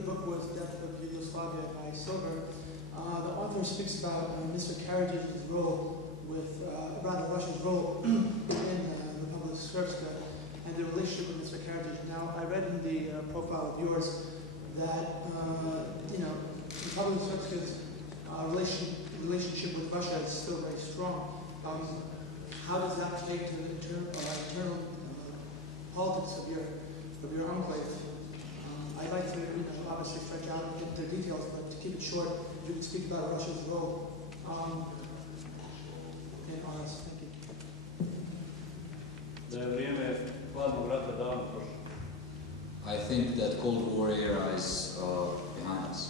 the book was Death of Yugoslavia by Silver. The author speaks about Mr. Karadzić's role with, Russia's role in the Republic of Srpska and the relationship with Mr. Karadzić. Now, I read in the profile of yours that, the Republic of Srpska's relationship with Russia is still very strong. How does that relate to the internal politics of your enclave? I'd like to, obviously stretch out into details, but to keep it short, if you could speak about Russia's role in ours. Thank you. I think that Cold War era is behind us.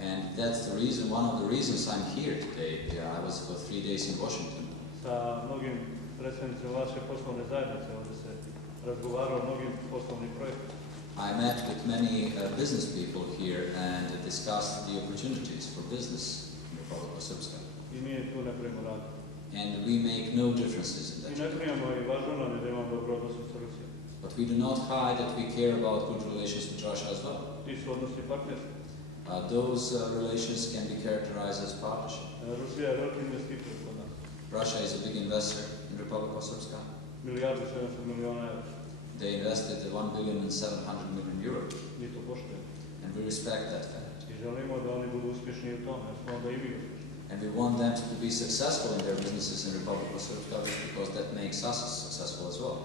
And that's the reason, one of the reasons I'm here today. I was for 3 days in Washington. I met with many business people here and discussed the opportunities for business in the Republic of Srpska. And we make no differences in that. But we do not hide that we care about good relations with Russia as well. Those relations can be characterized as partnership. Russia is a big investor in the Republic of Srpska. They invested €1,700,000,000. And we respect that fact. And we want them to be successful in their businesses in the Republic of Srpska because that makes us successful as well.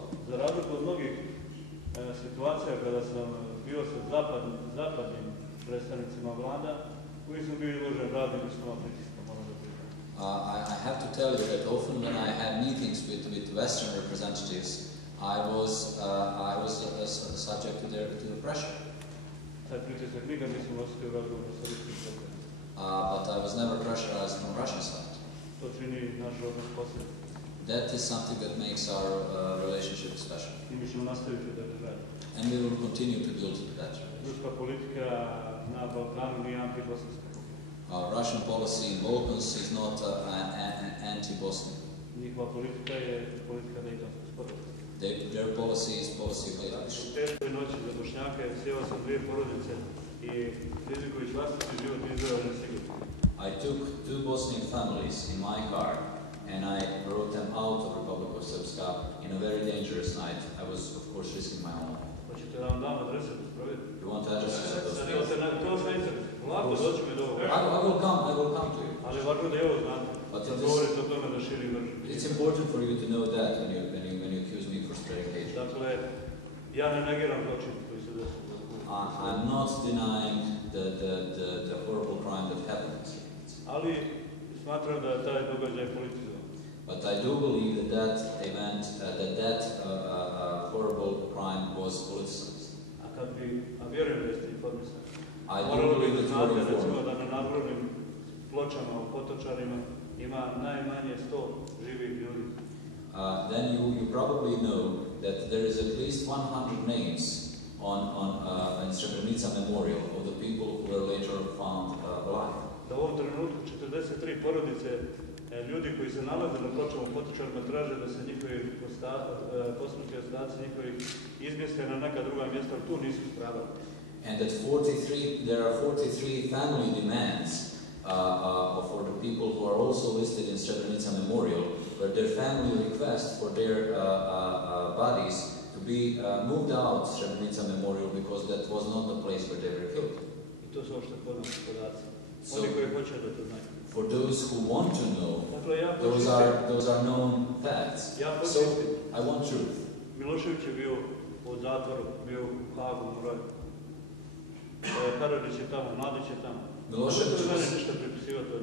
I have to tell you that often when I had meetings with Western representatives, I was subject to the pressure. But I was never pressurized from Russian side. That is something that makes our relationship special. And we will continue to build that relationship. Russian policy in Balkans is not anti-Bosnian. Their policy is policy of Dayton. I took 2 Bosnian families in my car and I brought them out of the Republic of Srpska in a very dangerous night. I was, of course, risking my own life. You want to address those things? I will come to you. But it's important for you to know that when you accuse me for spreading hate. I'm not denying the horrible crime that happened. But I do believe that event, that horrible crime was politicized. I do believe that you are informed. Then you probably know that there is at least 100 names in Srebrenica Memorial of the people who were later found alive. Ljudi koji se nalaze na pločama u Potočarima traže da se njihovi posmrtni ostaci njihovi izmjeste na neka druga mjesta, ali tu nisu stradali. And that there are 43 family demands for the people who are also listed in Srebrenica Memorial, where their family request for their bodies to be moved out Srebrenica Memorial because that was not the place where they were killed. I to su opšte poznati podaci. Oni koji hoće da to znaju. For those who want to know, those are known facts. So I want truth. Milošević je bio u zatvoru, bio u Hagu, u Roju. Karadžić je tamo, Mladić je tamo.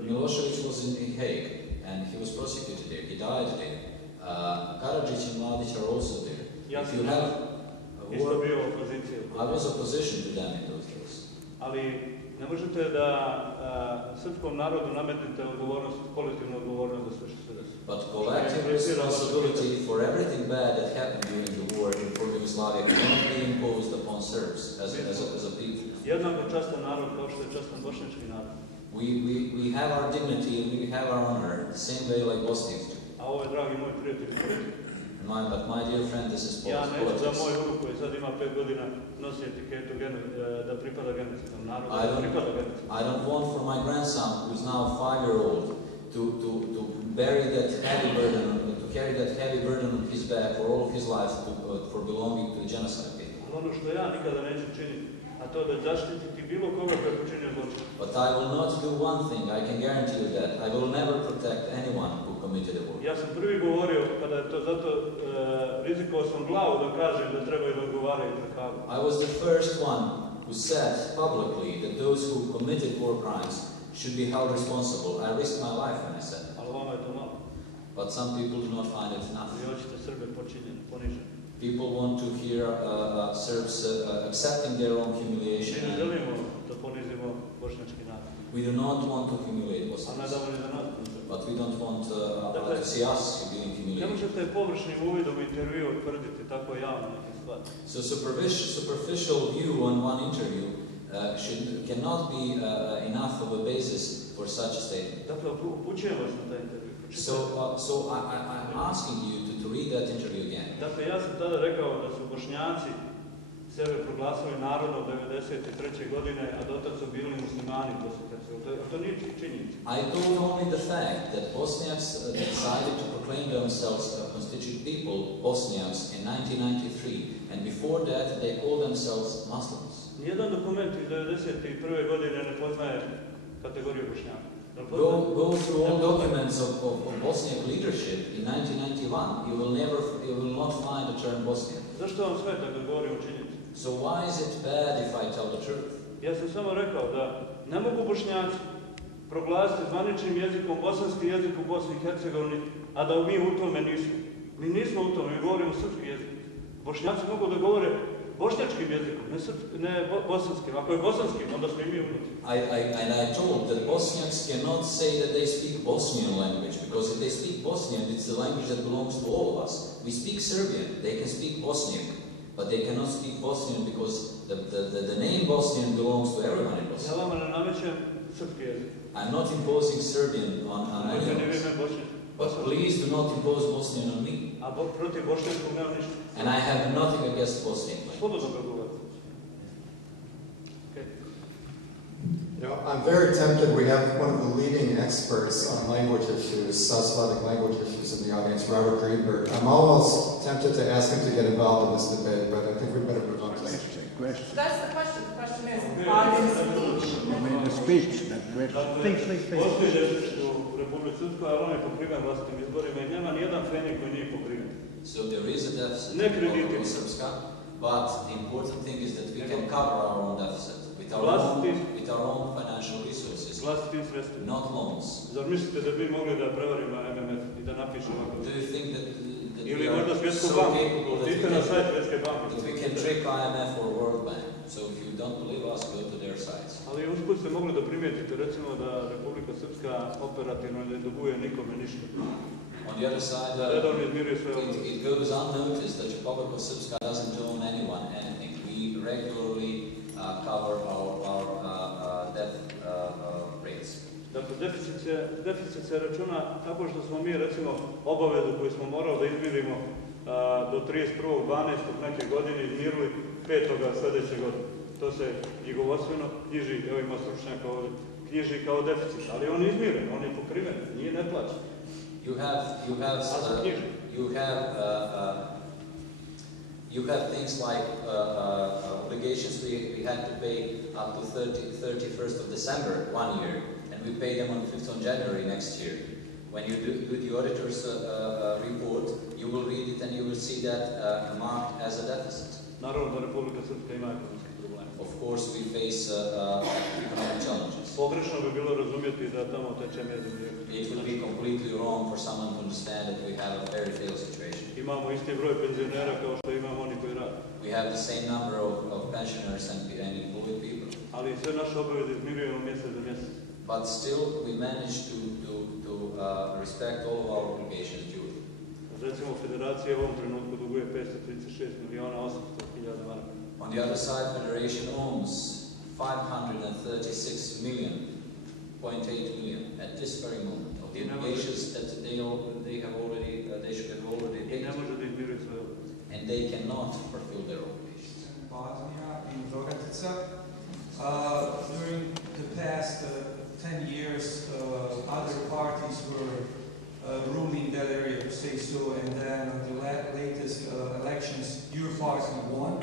Milošević was in Hague and he was prosecuted there. He died there. Karadžić and Mladić are also there. If you have I was opposition to them in those days. Ali ne možete da srpskom narodu nametnete odgovornost, kolektivnu odgovornost za sve što se desi. But collective responsibility for everything bad that happened during the war in Yugoslavia cannot be imposed upon Serbs as a people. Jednako častan narod kao što je častan bošnjački narod. We have our dignity and we have our honor the same way like Bosnians do. A ovo je, dragi moji prijatelji, politika. But my dear friend, this is Ja neću za politics. moj unuk koji sad ima 5 godina nosi etiketu da pripada genocidnom narodu, I don't want for my grandson, who is now 5-year-old, to bury that heavy burden, to carry that heavy burden on his back for all of his life for belonging to the genocide people. Ono što ja nikada neću činiti, a to da zaštititi bilo koga koji je počinio zločin. But I will not do one thing, I can guarantee you that. I will never protect anyone who committed a war. Ja sam prvi govorio kada je to, zato rizikovao sam glavu da kažem da trebaju da odgovaraju pred Hagom. I was the first one who said publicly that those who committed war crimes should be held responsible. I risked my life when I said that. Ali vama je to malo. But some people do not find it enough. Vi hoćete Srbe počinjeni, poniženi. People want to hear Serbs accepting their own Mi ne humiliation. želimo da ponizimo bošnjački narod. We do not want to humiliate A ne Bosnians. damo ni za nas. But we don't want to see us being Ne humiliated. možete površnim uvidom intervju tvrditi tako javno neke stvari. So superficial view on one interview cannot be enough of a basis for such a statement. Dakle, upućujem vas na taj intervju. So I'm asking you to read that interview again. Dakle, ja sam tada rekao da su Bošnjaci sebe proglasili narodom 1993. godine, a dotad su bili muslimani u Bosni i Hercegovini. To nije činjenica. I told only the fact that Bosniaks decided to proclaim themselves a constituent people, Bosniaks, in 1993, and before that they called themselves Muslims. Nijedan dokument iz 1991. godine ne poznaje kategoriju Bošnjaka. Go through all documents of Bosniak leadership in 1991. You will not find the term Bosniak. Zašto vam smeta kad govorim o činjenici? So why is it bad if I tell the truth? Ja sam samo rekao da ne mogu Bošnjaci proglasiti zvaničnim jezikom bosanski jezik u Bosni i Hercegovini, a da mi u tome nismo. Mi nismo u tome, mi govorimo srpski jezik. Bošnjaci mogu da govore bošnjačkim jezikom, ne bosanskim. Ako je bosanskim, onda smo i mi unutra. I told that Bosniaks cannot say that they speak Bosnian language, because if they speak Bosnian, it's the language that belongs to all of us. We speak Serbian, they can speak Bosniak, but they cannot speak Bosnian because the name Bosnian belongs to everyone in Bosnia. Ja vama ne namećem srpski jezik. I'm not imposing Serbian on anyone else. But please do not impose Bosnian on me. A protiv bošnjačkog nema ništa. And I have nothing against Bosnian. Slobodno ga govorite. You know, I'm very tempted. We have one of the leading experts on language issues, South Slavic language issues in the audience, Robert Greenberg. I'm almost tempted to ask him to get involved in this debate, but I think we better move on to this. That's the question. The question is, on his speech. I mean, the speech, that question. Please. Postoji deficit u Republici Srpskoj, ali on je pokriven vlastitim izborima i nema nijedan fenik koji nije pokriven. So there is a deficit in Srpska, but the important thing is that we can cover our own deficit with our own financial resources, vlastitim sredstvima. not loans. Zar mislite da bi mogli da prevarimo MMF i da napišemo ovako? Do you think that Ili we are možda Svjetsku so banku? capable Idite na sajt Svjetske banke. that we can trick IMF or World Bank? So if you don't believe us, go to their sites. Ali usput ste mogli da primijetite recimo da Republika Srpska operativno ne duguje nikome ništa. On the other side, Redovno izmiruje sve ovo. it goes unnoticed that Republika Srpska doesn't owe anyone anything. We regularly cover our debt rates. Dakle, deficit se računa tako što smo mi, recimo, obavezu koju smo morali da izmirimo do 31.12. neke godine izmirili 5. sljedeće godine. To se knjigovodstveno knjiži, evo ima stručnjaka ovdje, knjiži kao deficit, ali on je izmiren, on je pokriven, nije neplaćen. You have things like obligations we had to pay up to 31st of December one year, and we pay them on 5th of January next year. When you do the auditor's report, you will read it and you will see that marked as a deficit. Naravno da Republika Srpska ima ekonomski problem. Of course, we face economic challenges. Pogrešno bi bilo razumjeti da tamo teče med i mlijeko. It would be completely wrong for someone to understand that we have a fairy tale situation. Imamo isti broj penzionera kao što imamo oni koji rade. We have the same number of pensioners and employed people. Ali sve naše obaveze izmirujemo mjesec za mjesec. But still, we manage to respect all of our obligations due. Recimo, Federacija u ovom trenutku duguje 536.800.000 maraka. On the other side, Federation owns 536.8 million at this very moment of the obligations that they should have already paid. I ne može da and they cannot fulfill their obligations. Bosnia in Rogatica. During the past 10 years, other parties were ruling that area, to say so, and then on the latest elections, your party won.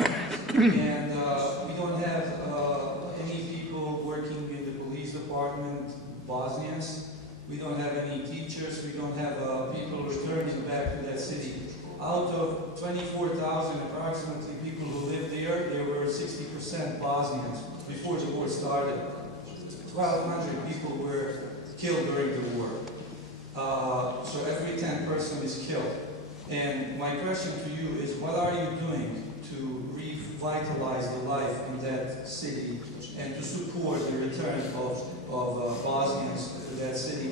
And we don't have any people working in the police department, Bosnians. We don't have any teachers. We don't have people returning back to that city. Out of 24,000 approximately people who live there were 60% Bosnians before the war started. 1,200 people were killed during the war. So every 10th person is killed. And my question to you is, what are you doing to revitalize the life in that city and to support the return of Bosnians to that city?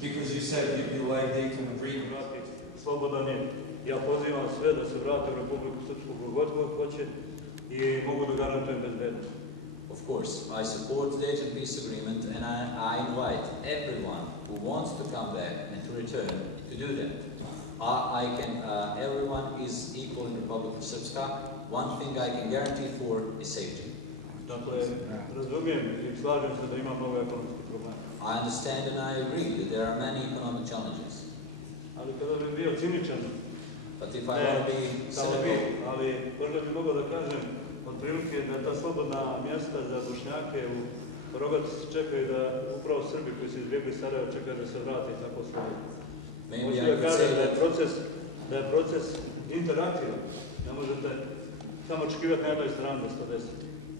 Because you said you like Dayton Agreement. Slobodan je. Ja pozivam sve da se vrate u Republiku Srpsku kogod hoće i mogu da garantujem bezbednost. Of course, I support the Dayton Peace Agreement, and I invite everyone who wants to come back and to return to do that. Everyone is equal in Republic of Srpska. One thing I can guarantee for is safety. Dakle, razumijem i slažem se da ima mnogo ekonomskih problema. I understand and I agree that there are many economic challenges. Ali kada bi bio ciničan, But if I want to be cynical, ali možda bi mogao da kažem otprilike da ta slobodna mjesta za Bošnjake u Rogatici čekaju da upravo Srbi koji su izbjegli Sarajevo čekaju da se vrate i tako slobodno. Možda da kažem da je proces interaktivan. Ne možete samo očekivati na jednoj strani da se to desi.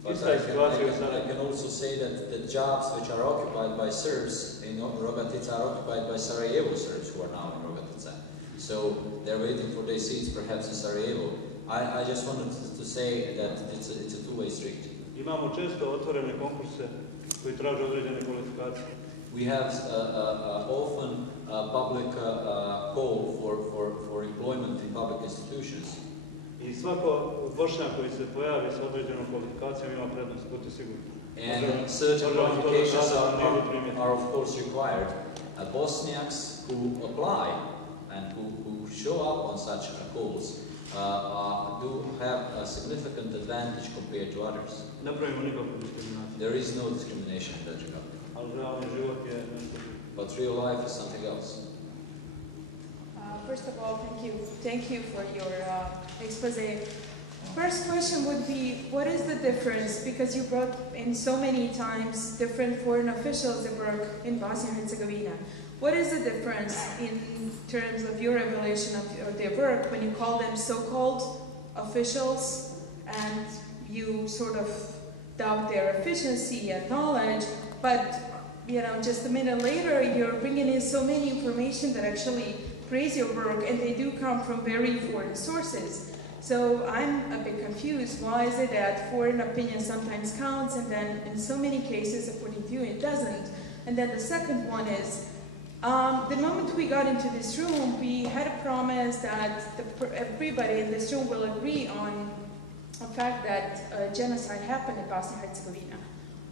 I can also say that the jobs which are occupied by Serbs in Rogatica are occupied by Sarajevo Serbs who are now in Rogatica. So they're waiting for their seats perhaps in Sarajevo. I just wanted to say that it's a two-way street. Imamo često otvorene konkurse koji traže određene kvalifikacije. We have often public call for employment in public institutions. I svako Bošnjak koji se pojavi sa određenom kvalifikacijom ima prednost, budite sigurni. And certain qualifications are of course required. Bosniaks who apply and who show up on such calls do have a significant advantage compared to others. There is no discrimination in that regard. But real life is something else. First of all, thank you for your expose. First question would be, what is the difference? Because you brought in so many times different foreign officials that work in Bosnia and Herzegovina. What is the difference in terms of your evaluation of their work when you call them so-called officials and you sort of doubt their efficiency and knowledge, but just a minute later you're bringing in so many information that actually praise your work, and they do come from very foreign sources. So I'm a bit confused. Why is it that foreign opinion sometimes counts, and then in so many cases, according to you, it doesn't? And then the second one is, the moment we got into this room, we had a promise that everybody in this room will agree on the fact that genocide happened in Bosnia and Herzegovina.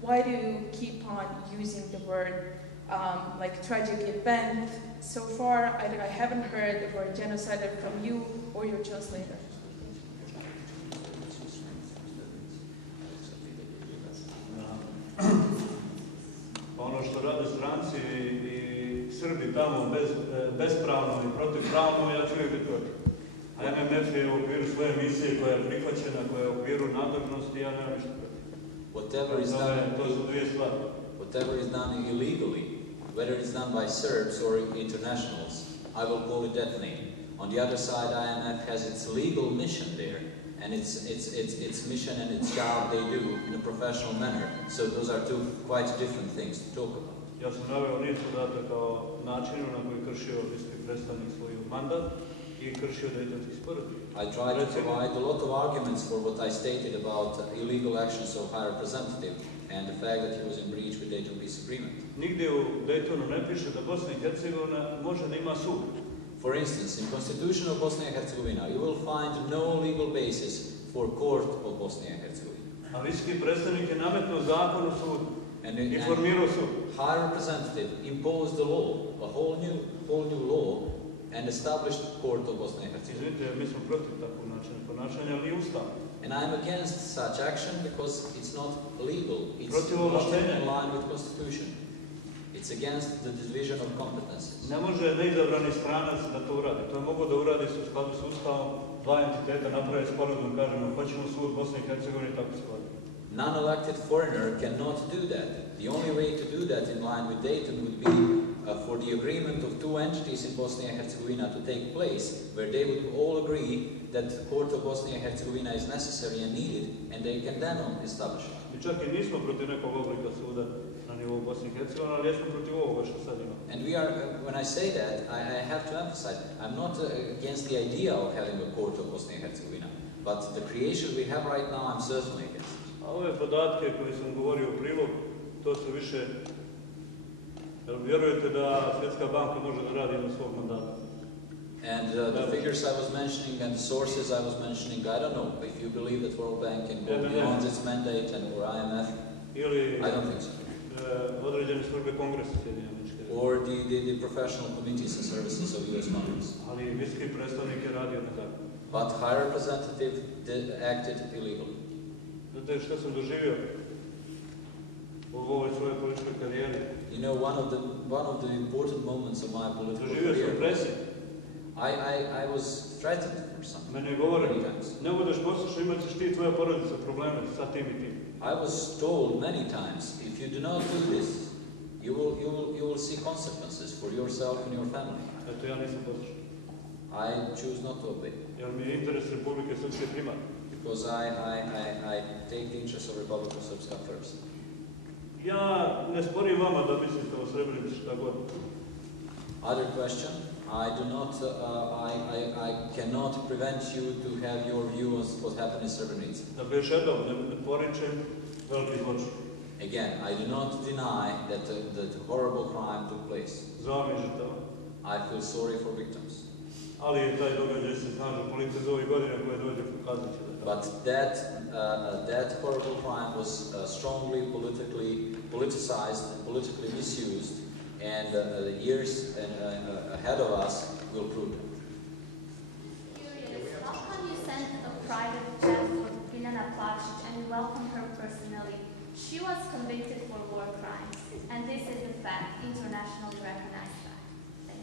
Why do you keep on using the word like tragic event? So far, I haven't heard the word genocide from you or your translator. Ono što rade stranci i Srbi tamo bespravno i protivpravno, ja ću uvijek biti protiv. A MMF je u okviru svoje misije koja je prihvaćena, koja je u okviru nadležnosti, ja nemam ništa protiv. To su dvije stvari. Whatever is done illegally, whether it's done by Serbs or internationals, I will call it that name. On the other side, IMF has its legal mission there, and its mission and its job they do in a professional manner. So those are two quite different things to talk about. Ja sam naveo niz podataka kao načinu na koji kršio visoki predstavnik svoj mandat i kršio Daytonski sporazum. I tried to provide a lot of arguments for what I stated about illegal actions of High Representative and the fact that he was in breach with Dayton Peace Agreement. Nigdje u Daytonu ne piše da Bosna i Hercegovina može da ima sud. For instance, in Constitution of Bosnia and Herzegovina, you will find no legal basis for court of Bosnia and Herzegovina. A visoki predstavnik je nametnuo zakon o sudu i formirao sud. High Representative imposed the law, a whole new law, and established court of Bosnia and Herzegovina. Izvinite, mi smo protiv takvog načina ponašanja, ali i ustavno. And I'm against such action because it's not legal. It's Protiv not ovlaštenja. in line with Constitution. It's against the division of competences. Ne može neizabrani stranac da to uradi. To je mogo da uradi se u skladu s Ustavom, dva entiteta naprave sporazum, kažemo, hoćemo sud Bosne i Hercegovine, tako se radi. Non-elected foreigner cannot do that. The only way to do that in line with Dayton would be for the agreement of two entities in Bosnia and Herzegovina to take place, where they would all agree that the court of Bosnia and Herzegovina is necessary and needed, and they can then establish it. Mi čak i nismo protiv nekog oblika suda na nivou Bosne i Hercegovine, ali jesmo protiv ovoga što sad ima. And we are, when I say that, I have to emphasize, I'm not against the idea of having a court of Bosnia and Herzegovina, but the creation we have right now, I'm certainly against. A ove podatke koje sam govorio u prilog, to su više... Jel vjerujete da Svjetska banka može da radi na svog mandata? And the figures I was mentioning and the sources I was mentioning, I don't know if you believe that World Bank can go beyond its mandate and or IMF. I don't think so. Određene službe Kongresa Sjedinjenih Američkih Država. Or the professional committees and services of U.S. Congress. Ali visoki predstavnik je radio na tako. But high representative acted illegally. Znate što sam doživio u ovoj svojoj političkoj karijeri? You know, one of the important moments of my political Doživio sam career. presiju. I was threatened for something. Mene je govoreno, Many times. ne budeš poslušao, imat ćeš ti i tvoja porodica probleme sa tim i tim. I was told many times, if you do not do this, you will see consequences for yourself and your family. Eto, ja nisam poslušao. I choose not to obey. Jer mi je interes Republike Srpske primarni. Because I take the interests of Republic of Srpska first. Ja ne sporim vama da mislite o Srebrenici šta god. Other question. I do not. I cannot prevent you to have your view on what happened in Srebrenica. Dakle, još jednom, ne poričem veliki zločin. Again, I do not deny that the horrible crime took place. Žao mi je žrtava. I feel sorry for victims. Ali taj događaj se snažno policija za ovih godina koje dođe pokazat će da je. But that horrible crime was strongly politicized and politically misused, and the years ahead of us will prove that. Curious, how come you sent a private jet for Biljana Plavšić and you welcomed her personally? She was convicted for war crimes, and this is the fact, internationally recognized fact. Thank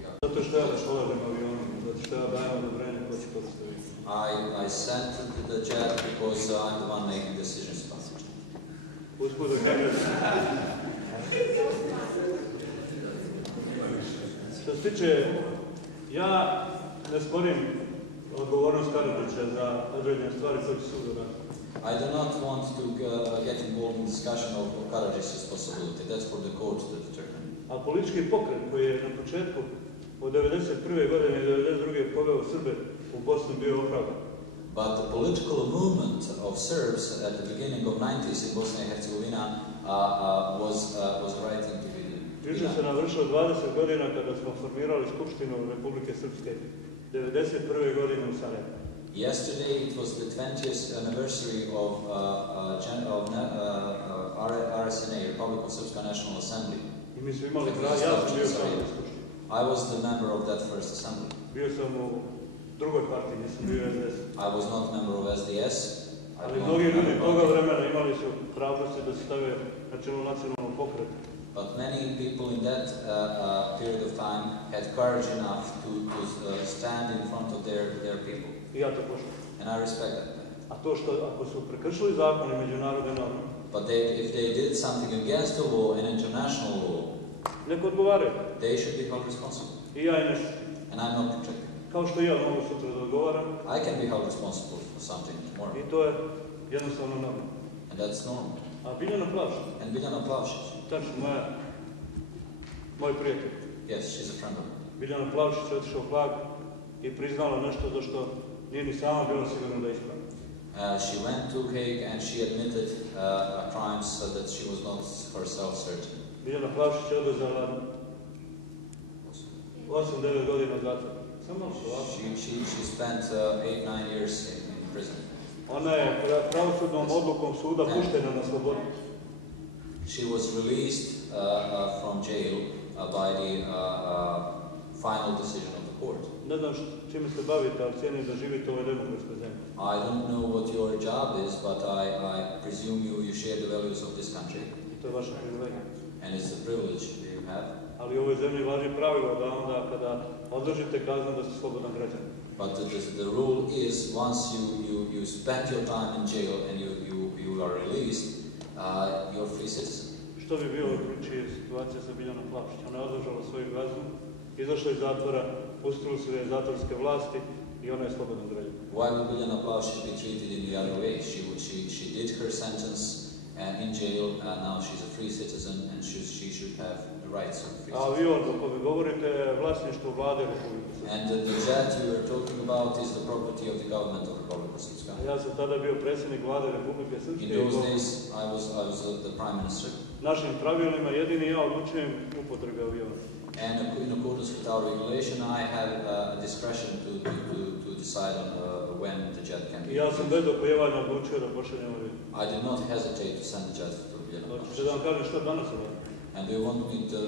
you. Zato što ja raspolažem avionom, zato što ja dajem odobrenje ko će koristiti. I sent the jet because I'm the one making decisions about it. Usput da kažem. Što se tiče, ja ne sporim odgovornost Karadžića za određene stvari koje će sud uraditi. I do not want to get involved in discussion of Karadžić's possibility. That's for the court to determine. A politički pokret koji je na početku od 1991. godine i 1992. poveo Srbe u Bosnu bio opravdan. But the political movement of Serbs at the beginning of 90s in Bosnia and Herzegovina was the right thing to be done. Juče se navršilo 20 godina kada smo formirali Skupštinu Republike Srpske 1991. godine u Sarajevu. Yesterday it was the 20th anniversary of RSNA, Republic of Srpska National Assembly. I mi smo imali ja sam bio član te skupštine. I was the member of that first assembly. Bio sam u drugoj partiji, nisam bio SDS. I was not a member of SDS. Ali mnogi ljudi toga vremena imali su hrabrosti da se stave na čelo nacionalnog pokreta. But many people in that period of time had courage enough to stand in front of their people. I ja to poštujem. And I respect that. A to što ako su prekršili zakone međunarodne norme, But if they did something against the law and international law, neko odgovaraju. they should be held responsible. I ja i nešto. And I'm not protecting them. Kao što i ja mogu sutra da odgovaram. I can be held responsible for something tomorrow. I to je jednostavno normalno. And that's normal. A Biljana Plavšić, And Biljana Plavšić, tačno moj prijatelj. yes, she's a friend of mine. Biljana Plavšić je otišao u Hag i priznala nešto za što nije ni sama bila sigurna da je ispravna. She went to Hague and she admitted crimes that she was not herself certain. Biljana Plavšić je odvezala 8-9 godina zatvora. Samo She spent 8-9 years in prison. Ona je pravosudnom odlukom suda puštena na slobodu. She was released from jail by the final decision of the court. Ne znam čime se bavite, ali cijenim da živite u ovoj demokratskoj zemlji. I don't know what your job is, but I presume you share the values of this country. I to je vaša privilegija. And it's a privilege that you have. Ali u ovoj zemlji važi pravilo da onda kada odložite kaznu da ste slobodan građan. But the rule is once you spend your time in jail and you are released, you're free citizen. Što bi bilo čija je situacija sa Biljanom Plavšić? Ona je odložila svoju kaznu, izašla iz zatvora, pustili su je zatvorske vlasti i ona je slobodan građan. Why would Biljana Plavšić be treated in the other way? She did her sentence in jail, and now she's a free citizen, and she should have the rights of a free citizen. Avion o kome govorite je vlasništvo vlade Republike Srpske. And the jet you are talking about is the property of the government of Republika Srpska. Ja sam tada bio predsjednik vlade Republike Srpske. In those days, I was the prime minister. Našim pravilima jedini ja odlučujem upotrebe aviona. And in accordance with our regulation, I have discretion to decide on when the jet can be I ja sam bez oklijevanja odlučio da pošaljem avion. I did not hesitate to send the jet to Biljana Hoćete Plavšić. da vam kažem što danas radim? And do you want me to,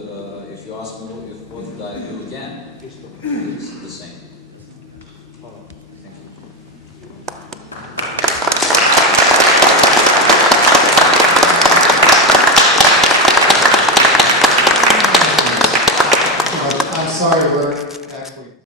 if you ask me what would I do again, Isto. it's the same. Hvala.